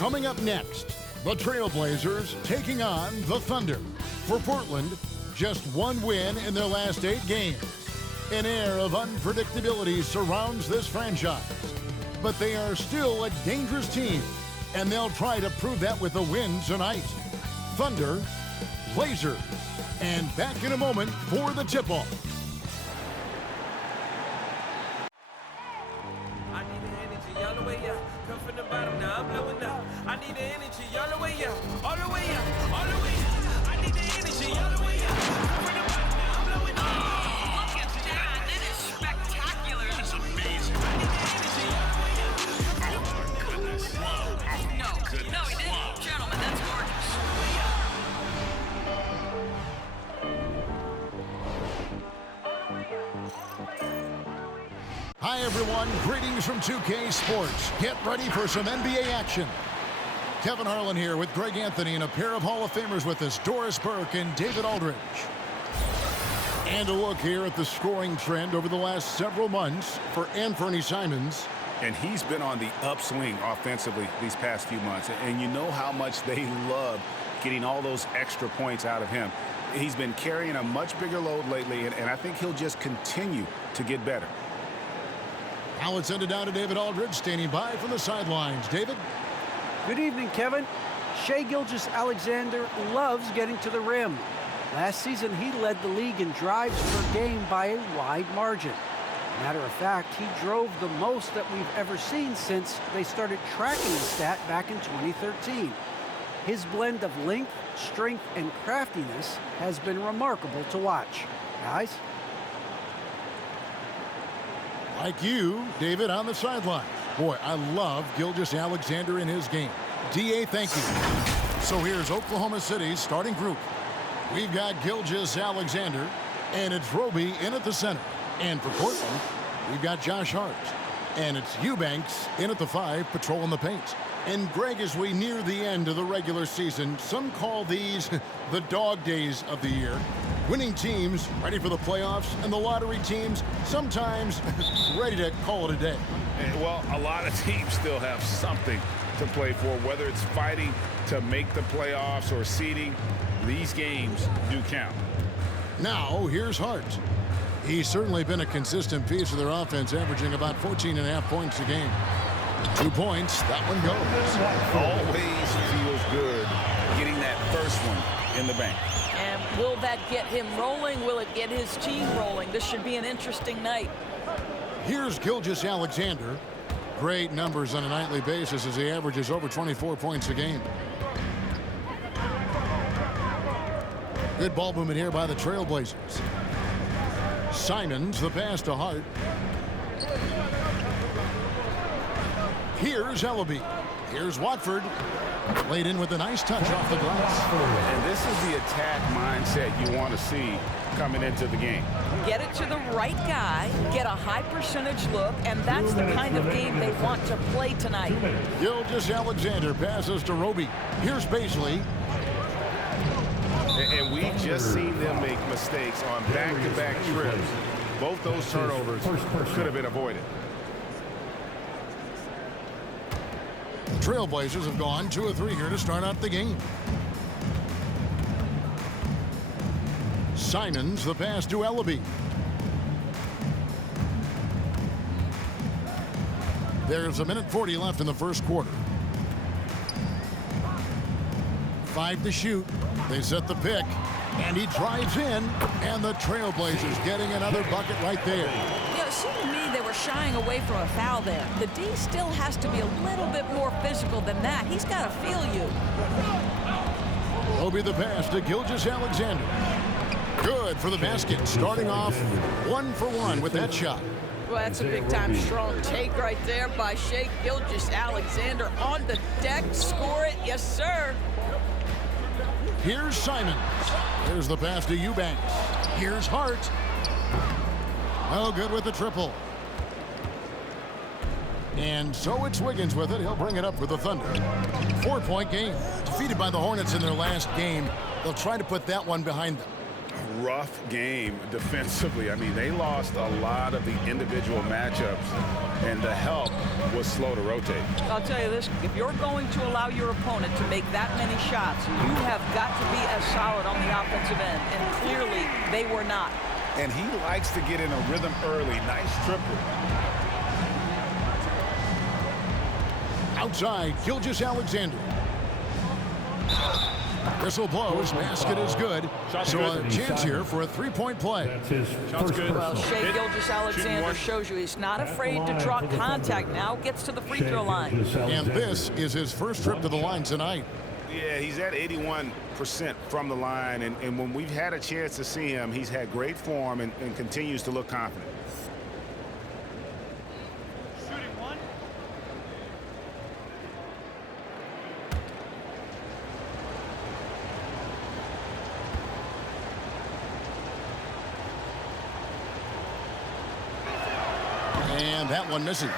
Coming up next, the Trailblazers taking on the Thunder. For Portland, just one win in their last 8 games. An air of unpredictability surrounds this franchise. But they are still a dangerous team, and they'll try to prove that with a win tonight. Thunder, Blazers, and back in a moment for the tip-off. I need the energy all the way up. Come from the bottom, now I'm blowing up. I need the energy all the way up, all the way up, all the way up. I need the energy all the way up. Come from the bottom, now I'm blowing up. Look at that. That is spectacular. That's amazing. I need the energy all the way up. Oh, my goodness. No, he didn't. Gentlemen, that's gorgeous. Hi, everyone. Greetings from 2K Sports. Get ready for some NBA action. Kevin Harlan here with Greg Anthony and a pair of Hall of Famers with us, Doris Burke and David Aldridge. And a look here at the scoring trend over the last several months for Anthony Simons. And he's been on the upswing offensively these past few months. And you know how much they love getting all those extra points out of him. He's been carrying a much bigger load lately, and I think he'll just continue to get better. Now let's send it down to David Aldridge, standing by from the sidelines. David? Good evening, Kevin. Shai Gilgeous-Alexander loves getting to the rim. Last season, he led the league in drives per game by a wide margin. Matter of fact, he drove the most that we've ever seen since they started tracking the stat back in 2013. His blend of length, strength, and craftiness has been remarkable to watch. Guys? Like you, David, on the sideline. Boy, I love Gilgeous-Alexander in his game. D.A., thank you. So here's Oklahoma City's starting group. We've got Gilgeous-Alexander, and it's Roby in at the center. And for Portland, we've got Josh Hart. And it's Eubanks in at the 5, patrolling the paint. And Greg, as we near the end of the regular season, some call these the dog days of the year. Winning teams ready for the playoffs, and the lottery teams sometimes ready to call it a day. Well, a lot of teams still have something to play for, whether it's fighting to make the playoffs or seeding. These games do count. Now, here's Hart. He's certainly been a consistent piece of their offense, averaging about 14.5 points a game. 2 points, that one goes. Always feels good getting that first one in the bank. And will that get him rolling? Will it get his team rolling? This should be an interesting night. Here's Gilgeous-Alexander. Great numbers on a nightly basis as he averages over 24 points a game. Good ball movement here by the Trailblazers. Simons, the pass to Hart. Here's Ellaby. Here's Watford. Played in with a nice touch off the glass. And this is the attack mindset you want to see coming into the game. Get it to the right guy, get a high percentage look, and that's the kind of game they want to play tonight. Gilgeous-Alexander passes to Roby. Here's Baisley. And we've just seen them make mistakes on back-to-back trips. Both those turnovers could have been avoided. The Trailblazers have gone 2 of 3 here to start out the game. Simons, the pass to Ellaby. There's 1:40 left in the first quarter. 5 to shoot. They set the pick, and he drives in, and the Trailblazers getting another bucket right there. You know, it seemed to me they were shying away from a foul there. The D still has to be a little bit more physical than that. He's got to feel you. Roby the pass to Gilgeous-Alexander. Good for the basket, starting off 1 for 1 with that shot. Well, that's a big-time strong take right there by Shai Gilgeous-Alexander on the deck. Score it, yes, sir. Here's Simons. Here's the pass to Eubanks. Here's Hart. Oh, good with the triple. And so it's Wiggins with it. He'll bring it up for the Thunder. 4-point game. Defeated by the Hornets in their last game. They'll try to put that one behind them. rough game defensively. I mean, they lost a lot of the individual matchups, and the help was slow to rotate. I'll tell you this, if you're going to allow your opponent to make that many shots, you have got to be as solid on the offensive end, and clearly they were not. And he likes to get in a rhythm early. Nice triple. Outside, Gilgeous-Alexander. Whistle blows, basket is good. So a chance here for a three-point play. That's his first Well, Shai Gilgeous-Alexander shows you he's not afraid to draw contact. Now gets to the free throw line. And this is his first trip to the line tonight. Yeah, he's at 81% from the line, and when we've had a chance to see him, he's had great form and continues to look confident. And that one misses.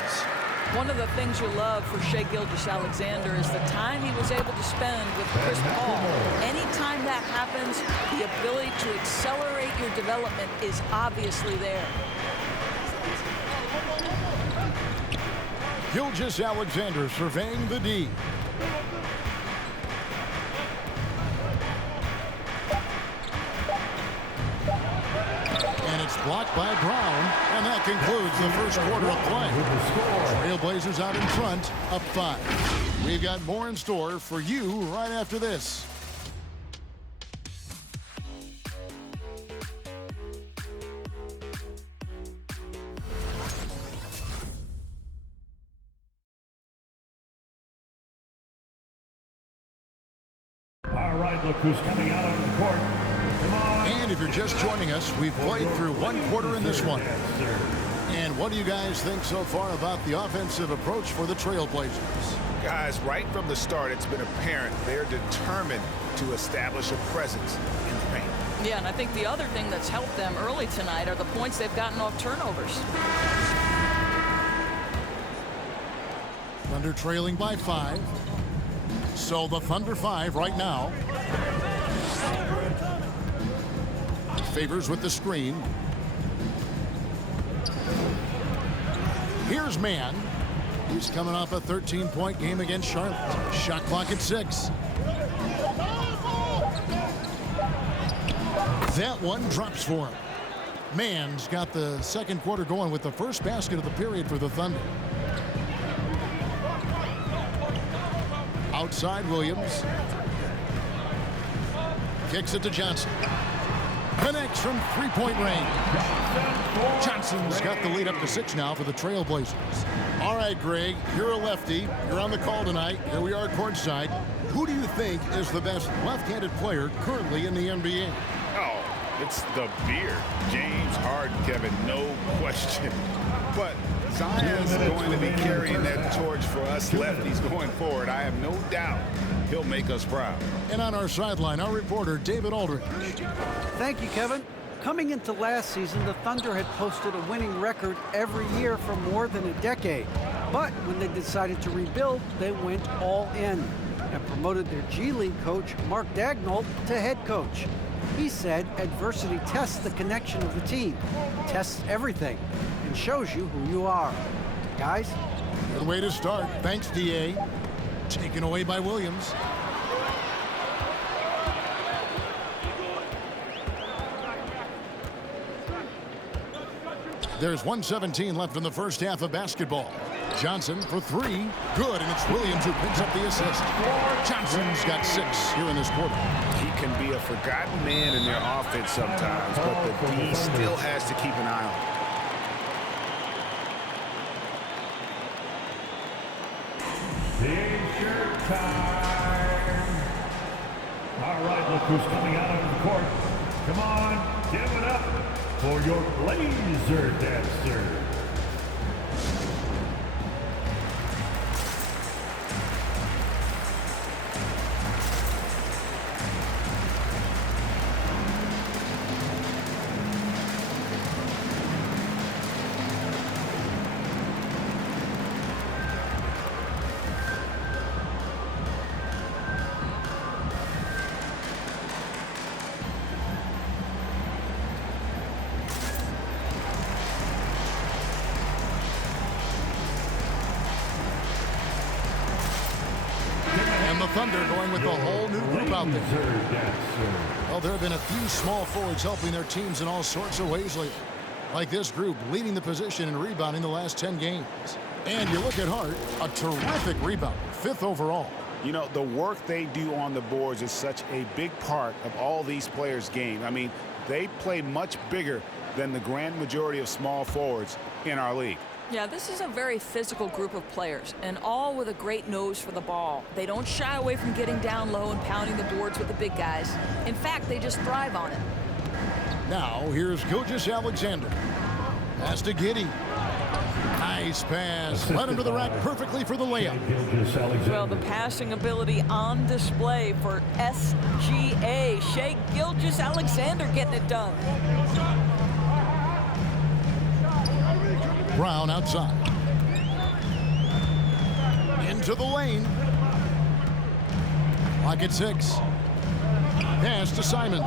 One of the things you love for Shai Gilgeous-Alexander is the time he was able to spend with Chris Paul. Anytime that happens, the ability to accelerate your development is obviously there. Gilgeous-Alexander surveying the D. And it's blocked by Brown, and that concludes the first quarter of play. Trailblazers out in front, up 5. We've got more in store for you right after this. All right, look who's coming out on the court. Come on. And if you're just joining us, we've played through one quarter in this one. And what do you guys think so far about the offensive approach for the Trailblazers? Guys, right from the start, it's been apparent they're determined to establish a presence in the paint. Yeah, and I think the other thing that's helped them early tonight are the points they've gotten off turnovers. Thunder trailing by 5. So the Thunder 5 right now. Favors with the screen. Here's Mann. He's coming off a 13-point game against Charlotte. Shot clock at 6. That one drops for him. Mann's got the second quarter going with the first basket of the period for the Thunder. Outside Williams. Kicks it to Johnson. Connects from three-point range. Johnson's got the lead up to 6 now for the Trailblazers. All right, Greg, you're a lefty. You're on the call tonight. Here we are courtside. Who do you think is the best left-handed player currently in the NBA? Oh, it's the beard. James Harden, Kevin, no question. But Zion's going to be carrying that torch for us lefties going forward. I have no doubt he'll make us proud. And on our sideline, our reporter, David Aldridge. Thank you, Kevin. Coming into last season, the Thunder had posted a winning record every year for more than a decade. But when they decided to rebuild, they went all in and promoted their G League coach, Mark Daigneault, to head coach. He said adversity tests the connection of the team, tests everything, and shows you who you are. Guys? Good way to start. Thanks, D.A. Taken away by Williams. There's 1:17 left in the first half of basketball. Johnson for 3. Good, and it's Williams who picks up the assist. Johnson's got 6 here in this quarter. He can be a forgotten man in their offense sometimes, but the D still has to keep an eye on him. T-shirt time. All right, look who's coming out on the court. Come on, give it up for your Blazer dancer. the Thunder going with a whole new group out there. Well, there have been a few small forwards helping their teams in all sorts of ways lately. Like this group leading the position in rebounding the last 10 games. And you look at Hart, a terrific rebounder, 5th overall. You know, the work they do on the boards is such a big part of all these players' game. I mean, they play much bigger than the grand majority of small forwards in our league. Yeah, this is a very physical group of players, and all with a great nose for the ball. They don't shy away from getting down low and pounding the boards with the big guys. In fact, they just thrive on it. Now, here's Gilgeous-Alexander. Pass to Giddey. Nice pass. Led him to the rack perfectly for the layup. Well, the passing ability on display for SGA. Shai Gilgeous-Alexander getting it done. Brown outside. Into the lane. Clock at 6. Pass to Simons.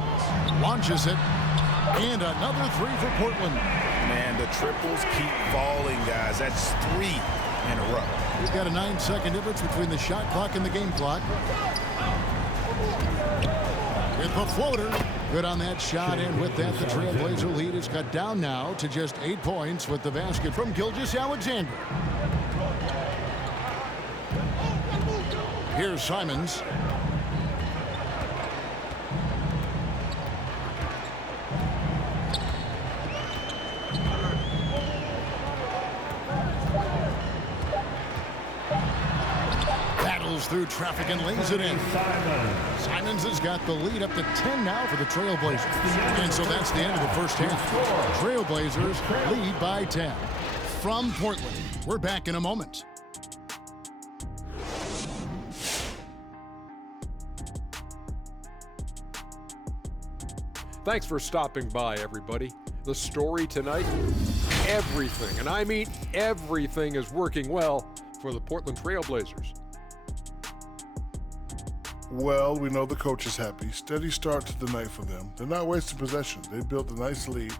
Launches it. And another 3 for Portland. Man, the triples keep falling, guys. That's 3 in a row. We've got a 9-second difference between the shot clock and the game clock. With the floater. Good on that shot, and with that, the Trailblazer lead is cut down now to just 8 points with the basket from Gilgeous-Alexander. Here's Simons. Battles through traffic and lays it in. Simons has got the lead up to 10 now for the Trailblazers. And so that's the end of the first half. Trailblazers lead by 10. From Portland, we're back in a moment. Thanks for stopping by, everybody. The story tonight, everything, and I mean everything, is working well for the Portland Trailblazers. Well, we know the coach is happy. Steady start to the night for them. They're not wasting possession. They built a nice lead.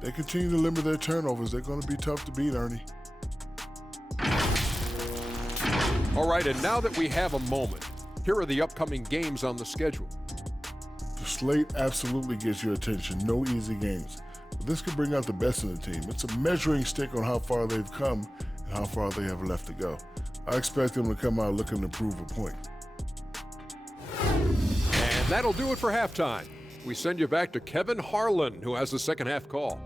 They continue to limit their turnovers. They're going to be tough to beat, Ernie. All right, and now that we have a moment, here are the upcoming games on the schedule. The slate absolutely gets your attention. No easy games. But this could bring out the best in the team. It's a measuring stick on how far they've come and how far they have left to go. I expect them to come out looking to prove a point. And that'll do it for halftime. We send you back to Kevin Harlan, who has the second half call.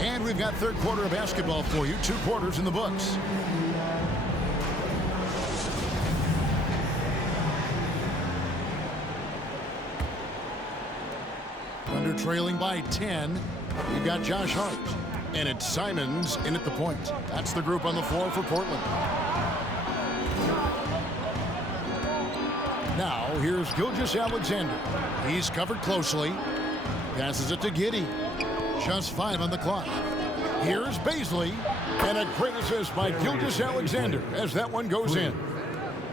And we've got third quarter of basketball for you. 2 quarters in the books. Under trailing by 10. You've got Josh Hart. And it's Simons in at the point. That's the group on the floor for Portland. Now, here's Gilgeous-Alexander. He's covered closely. Passes it to Giddey. Just 5 on the clock. Here's Bazley. And a great assist by Gilgeous-Alexander as that one goes in.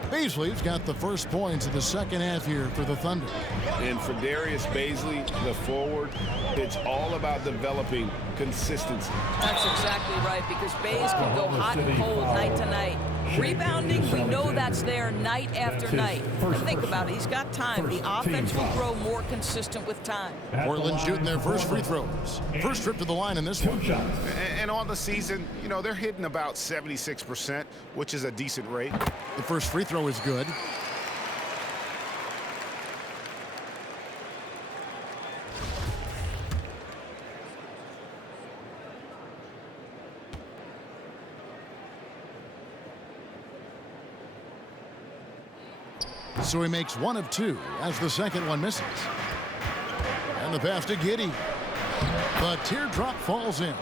Bazley's got the first points of the second half here for the Thunder. And for Darius Bazley, the forward, it's all about developing consistency. That's exactly right, because Baze can go hot and cold night to night. Rebounding, we know that's there night after night. But think about it, he's got time. The offense will grow more consistent with time. Portland shooting their first free throws. First trip to the line in this one. And on the season, you know, they're hitting about 76%, which is a decent rate. The first free throw is good. So he makes 1 of 2 as the second one misses. And the pass to Giddey. The teardrop falls in.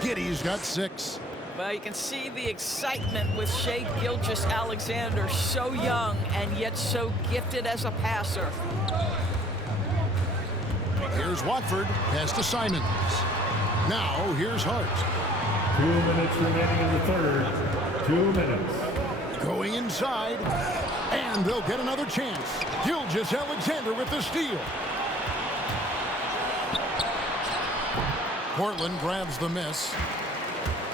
Giddey's got 6. Well, you can see the excitement with Shai Gilgeous-Alexander, so young and yet so gifted as a passer. Here's Watford, pass to Simons. Now here's Hart. 2 minutes remaining in the third. 2 minutes. Going inside. And they'll get another chance. Gilgeous-Alexander with the steal. Portland grabs the miss.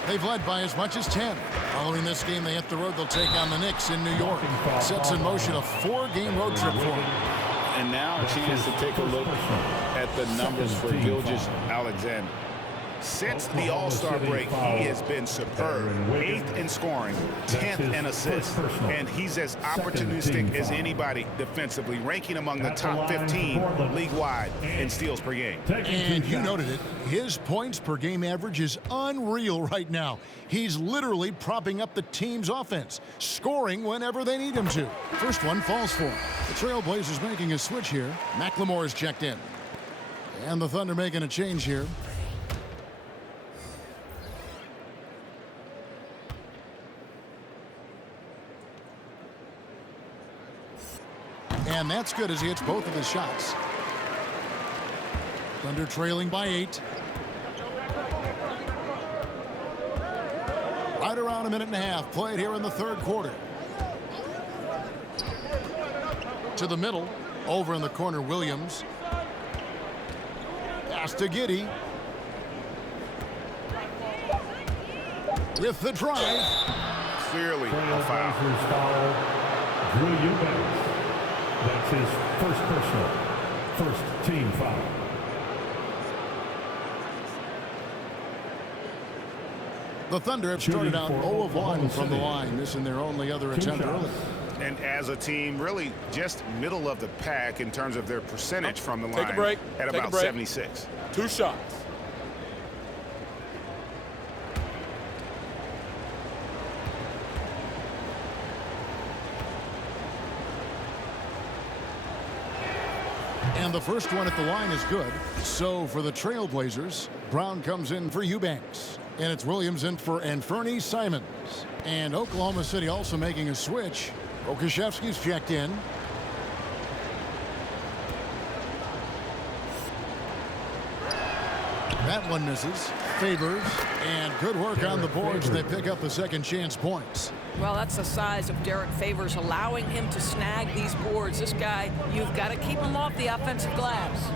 They've led by as much as 10. Following this game, they hit the road. They'll take on the Knicks in New York. Sets in motion a 4-game road trip for them. And now a chance to take a look at the numbers for Gilgeous-Alexander. Since the All-Star break, he has been superb. 8th in scoring, 10th in assists, and he's as opportunistic as anybody defensively, ranking among the top 15 league-wide in steals per game. And you noted it, his points per game average is unreal right now. He's literally propping up the team's offense, scoring whenever they need him to. First one falls for him. The Trailblazers making a switch here. McLemore is checked in. And the Thunder making a change here. And that's good as he hits both of his shots. Thunder trailing by 8. Right around a minute and a half played here in the third quarter. To the middle. Over in the corner, Williams. Pass to Giddey. With the drive. Clearly a foul. Drew Eubanks. That's his first personal, first team foul. The Thunder have started out 0 of 1 from the line, missing their only other attempt early. And as a team, really just middle of the pack in terms of their percentage from the line. Take a break. At about 76. 2 shots. And the first one at the line is good. So for the Trailblazers, Brown comes in for Eubanks. And it's Williams in for Anfernee Simons. And Oklahoma City also making a switch. Okashevsky's checked in. That one misses. Favors. And good work on the boards. They pick up the second chance points. Well, that's the size of Derek Favors, allowing him to snag these boards. This guy, you've got to keep him off the offensive glass.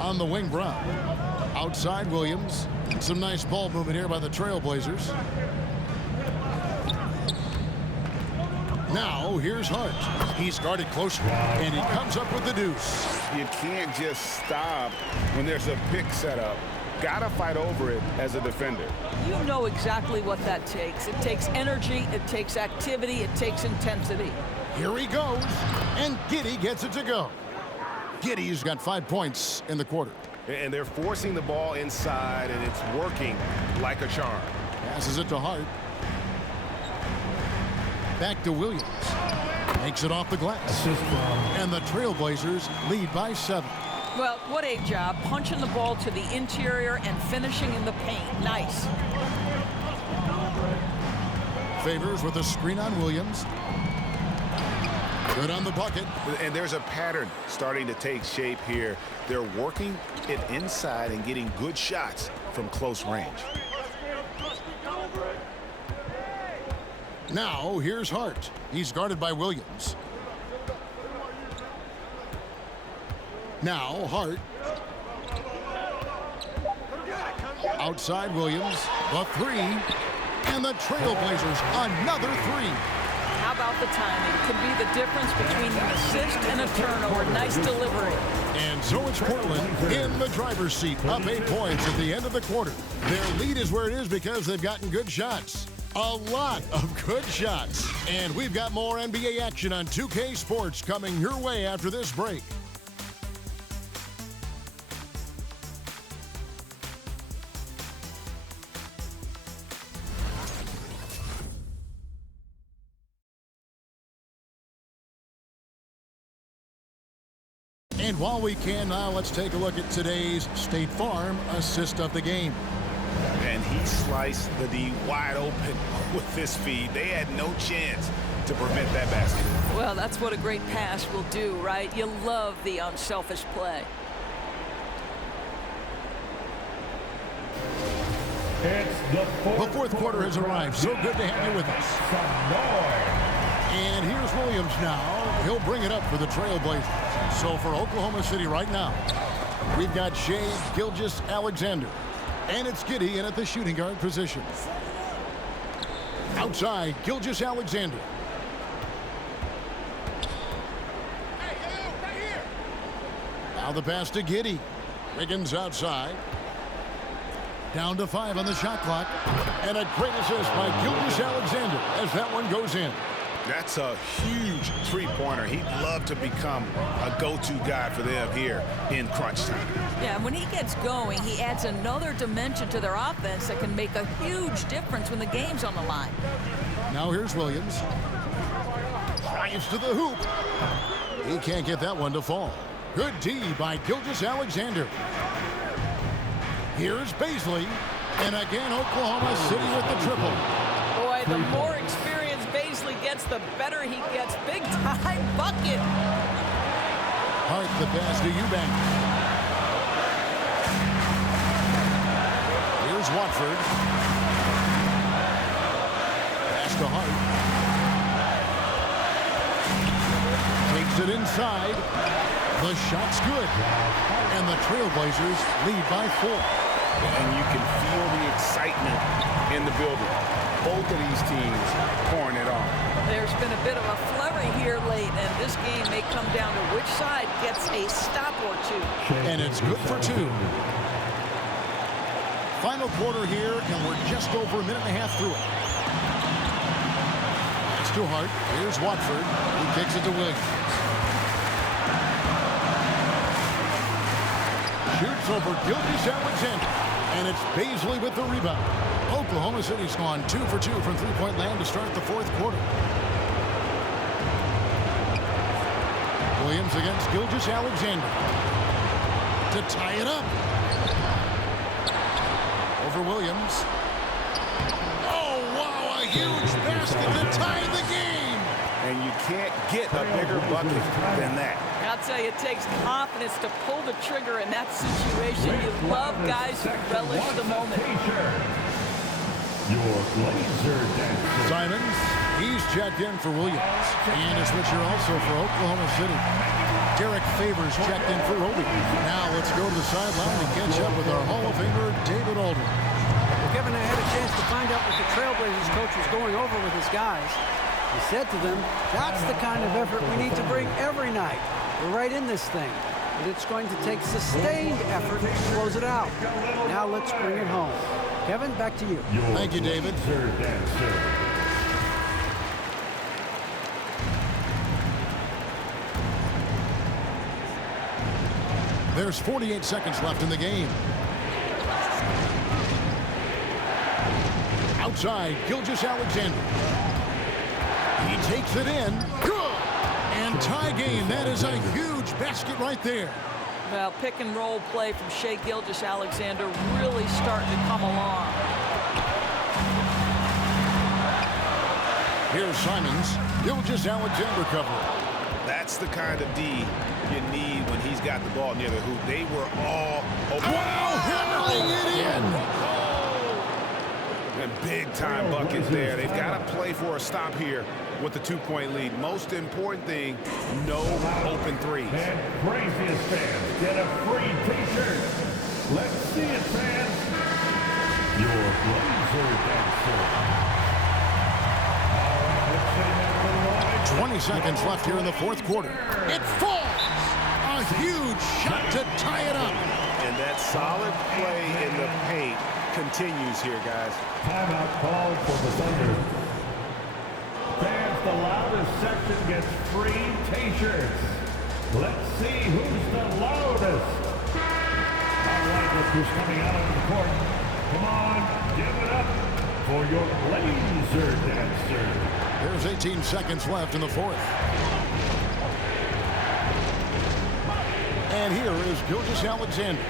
On the wing, Brown. Outside, Williams. Some nice ball movement here by the Trailblazers. Now, here's Hart. He's guarded closer, and he comes up with the deuce. You can't just stop when there's a pick set up. Gotta fight over it as a defender. You know exactly what that takes. It takes energy, it takes activity, it takes intensity. Here he goes, and Giddey gets it to go. Giddey's got 5 points in the quarter. And they're forcing the ball inside, and it's working like a charm. Passes it to Hart. Back to Williams. Makes it off the glass. And the Trailblazers lead by 7. Well, what a job, punching the ball to the interior and finishing in the paint. Nice. Favors with a screen on Williams. Good on the bucket. And there's a pattern starting to take shape here. They're working it inside and getting good shots from close range. Now, here's Hart. He's guarded by Williams. Now, Hart. Outside Williams. The 3. And the Trailblazers, another 3. How about the timing? Could be the difference between an assist and a turnover. Nice delivery. And so it's Portland in the driver's seat, up 8 points at the end of the quarter. Their lead is where it is because they've gotten good shots. A lot of good shots. And we've got more NBA action on 2K Sports coming your way after this break. And while we can now, let's take a look at today's State Farm assist of the game. And he sliced the D wide open with this feed. They had no chance to prevent that basket. Well, that's what a great pass will do, right? You love the unselfish play. It's the The fourth quarter has arrived. So good to have you with us. And here's Williams now. He'll bring it up for the Trailblazers. So for Oklahoma City right now, we've got Shai Gilgeous-Alexander. And it's Giddey in at the shooting guard position. Outside, Gilgeous-Alexander. Now the pass to Giddey. Wiggins outside. Down to 5 on the shot clock. And a great assist by Gilgeous-Alexander as that one goes in. That's a huge three-pointer. He'd love to become a go-to guy for them here in crunch time. Yeah, and when he gets going, he adds another dimension to their offense that can make a huge difference when the game's on the line. Now here's Williams. Drives to the hoop. He can't get that one to fall. Good D by Gilgeous-Alexander. Here's Baisley. And again, Oklahoma City with the triple. Boy, the more experienced Baisley gets, the better he gets. Big time bucket. Hart the pass to Eubanks. Here's Watford. Pass to Hart. Takes it inside. The shot's good. And the Trailblazers lead by 4. And you can feel the excitement in the building. Both of these teams pouring it on. There's been a bit of a flurry here late, and this game may come down to which side gets a stop or two. And it's good for 2. Final quarter here, and we're just over a minute and a half through it. It's to Hart. Here's Watford, who kicks it to Williams. Shoots over Gilgeous-Alexander. And it's Baisley with the rebound. Oklahoma City's gone 2 for 2 from three-point land to start the 4th quarter. Williams against Gilgeous-Alexander. To tie it up. Over Williams. Oh, wow, a huge basket to tie the game. And you can't get a bigger bucket than that. I'll tell you, it takes confidence to pull the trigger in that situation. You love guys who relish the moment. Your Blazer dancer. Simons, he's checked in for Williams. And a switcher also for Oklahoma City. Derek Favors checked in for Roby. Now let's go to the sideline and catch up with our Hall of Famer, David Aldridge. Well, Kevin, I had a chance to find out what the Trailblazers coach was going over with his guys. He said to them, that's the kind of effort we need to bring every night. We're right in this thing, but it's going to take sustained effort to close it out. Now let's bring it home. Kevin, back to you. Thank you, David. There's 48 seconds left in the game. Outside, Gilgeous-Alexander. He takes it in. Good! And tie game. That is a huge basket right there. Well, pick and roll play from Shai Gilgeous-Alexander really starting to come along. Here's Simons. Gilgeous-Alexander covering. That's the kind of D you need when he's got the ball near the hoop. They were all open. Wow, hammering it in. And big-time buckets there. They've got to play for a stop here with the 2-point lead. Most important thing, no open threes. And craziest fans get a free T-shirt. Let's see it, fans. Your Blazer dancer. 20 seconds left here in the 4th quarter. It falls. A huge shot to tie it up. And that solid play in the paint continues here, guys. Timeout called for the Thunder. Fans, the loudest section gets free T-shirts. Let's see who's the loudest. All right, look who's coming out on the court. Come on, give it up for your Blazer dancer. There's 18 seconds left in the 4th. And here is Gilgeous-Alexander.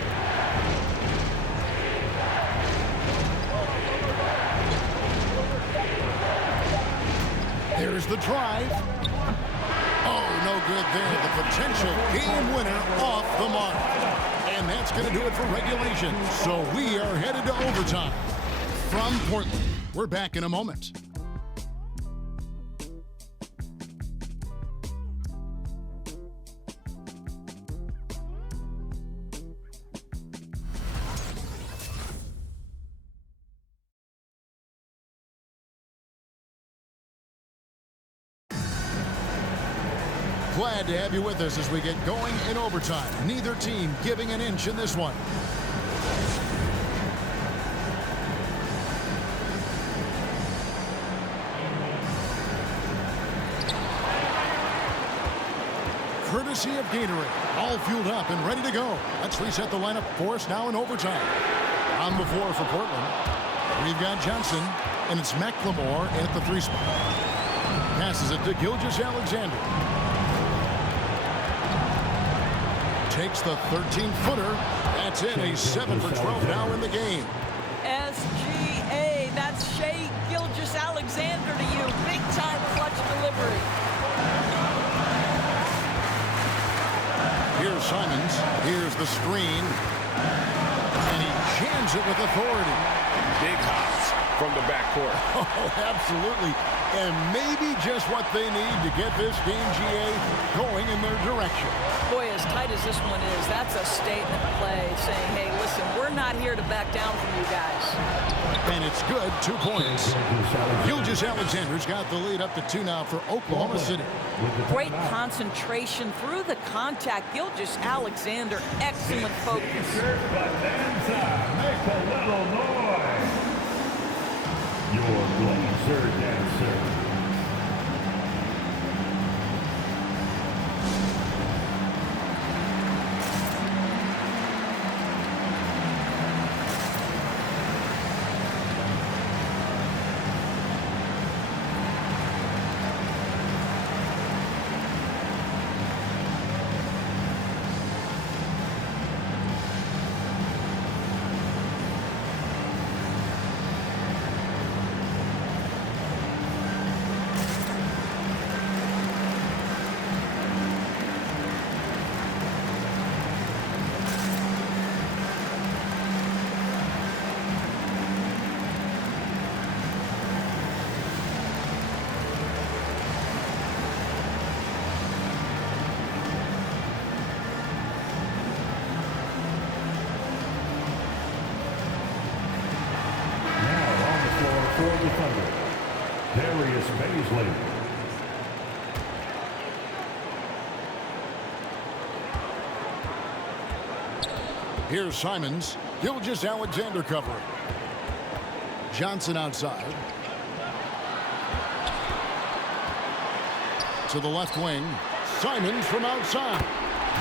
There's the drive. Oh, no good there. The potential game winner off the mark. And that's going to do it for regulation. So we are headed to overtime. From Portland, we're back in a moment. Glad to have you with us as we get going in overtime. Neither team giving an inch in this one. Courtesy of Gatorade, all fueled up and ready to go. Let's reset the lineup for us now in overtime. On the floor for Portland, we've got Johnson, and it's McLemore at the 3 spot. Passes it to Gilgeous-Alexander. Takes the 13-footer. That's in. He's 7 for 12 now in the game. SGA, that's Shai Gilgeous-Alexander to you. Big-time clutch delivery. Here's Simons. Here's the screen. And he jams it with authority. Big hops from the backcourt. Oh, absolutely. And maybe just what they need to get this game, GA, going in their direction. Boy, as tight as this one is, that's a statement play saying, hey, listen, we're not here to back down from you guys. And it's good, 2 points. Gilgeous-Alexander's got the lead up to 2 now for Oklahoma City. Great concentration through the contact. Gilgeous-Alexander, excellent focus. Make a little noise. Your Blazer dancer. Here's Simons. Gilgeous-Alexander covering. Johnson outside. To the left wing. Simons from outside.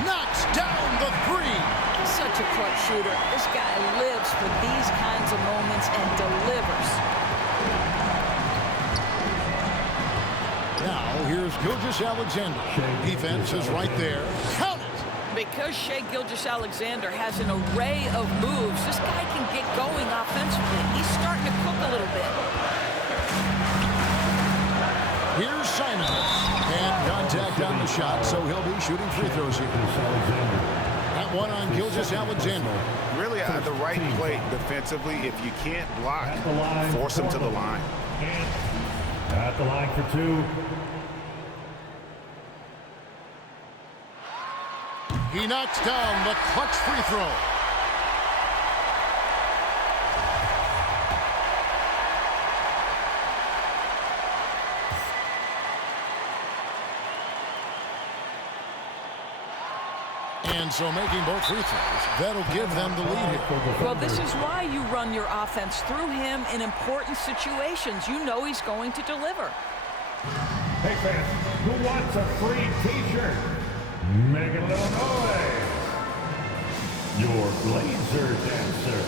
Knocks down the 3. Such a clutch shooter. This guy lives for these kinds of moments and delivers. Now, here's Gilgeous-Alexander. Defense is right there. Count it! Because Shai Gilgeous-Alexander has an array of moves, this guy can get going offensively. He's starting to cook a little bit. Here's Simons. And contact on the shot, so he'll be shooting free throws here. That one on Gilgeous-Alexander. Really at the right play defensively. If you can't block, force him to the line. At the line for 2. He knocks down the clutch free throw. And so making both free throws, that'll give them the lead here. Well, this is why you run your offense through him in important situations. You know he's going to deliver. Hey fans, who wants a free t-shirt? Make a little noise. Your Blazer dancer.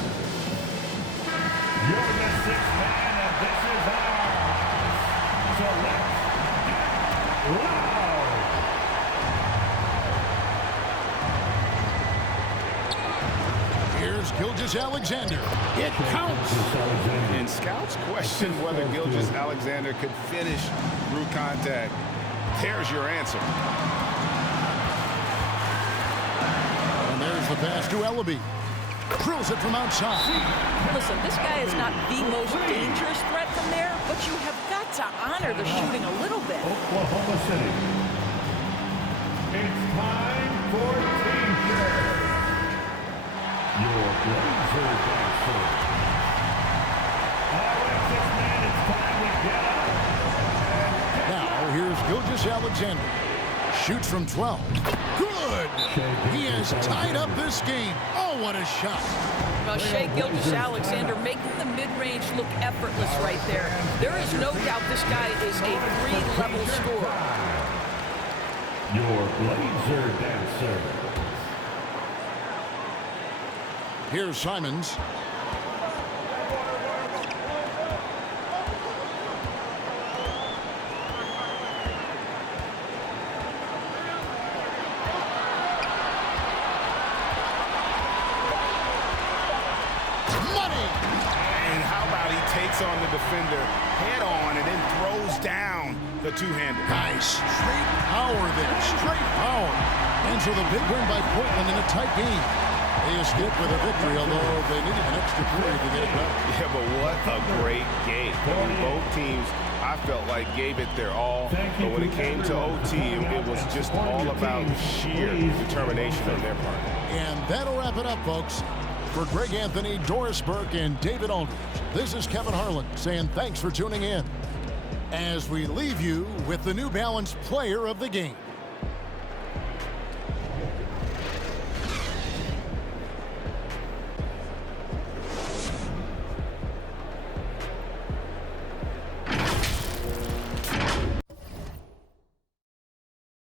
You're the 6th man and this is ours. So let's get loud. Here's Gilgeous-Alexander. It counts. And scouts question whether Gilgeous-Alexander could finish through contact. There's your answer. And there's the pass to Ellaby. Drills it from outside. Listen, this guy is not the most dangerous threat from there, but you have got to honor the shooting a little bit. Oklahoma City. It's time for t-shirt. Your Blazer dancer. All right, 6th man, it's time to get up. Now, here's Gilgeous-Alexander. Shoots from 12. Good. He has tied up this game. Oh, what a shot. Now, Shai Gilgeous-Alexander making the mid-range look effortless right there. There is no doubt this guy is a 3-level scorer. Your Blazer dancer. Here's Simons. On the defender head on and then throws down the two-hander. Nice. Straight power there. Straight power. And so the big win by Portland in a tight game. They escaped with a victory, although they needed an extra period to get it done. Yeah, but what a great game. I mean, both teams, I felt like, gave it their all. But when it came to OT, it was just all about sheer determination on their part. And that'll wrap it up, folks. For Greg Anthony, Doris Burke, and David Aldridge, this is Kevin Harlan saying thanks for tuning in as we leave you with the New Balance Player of the Game.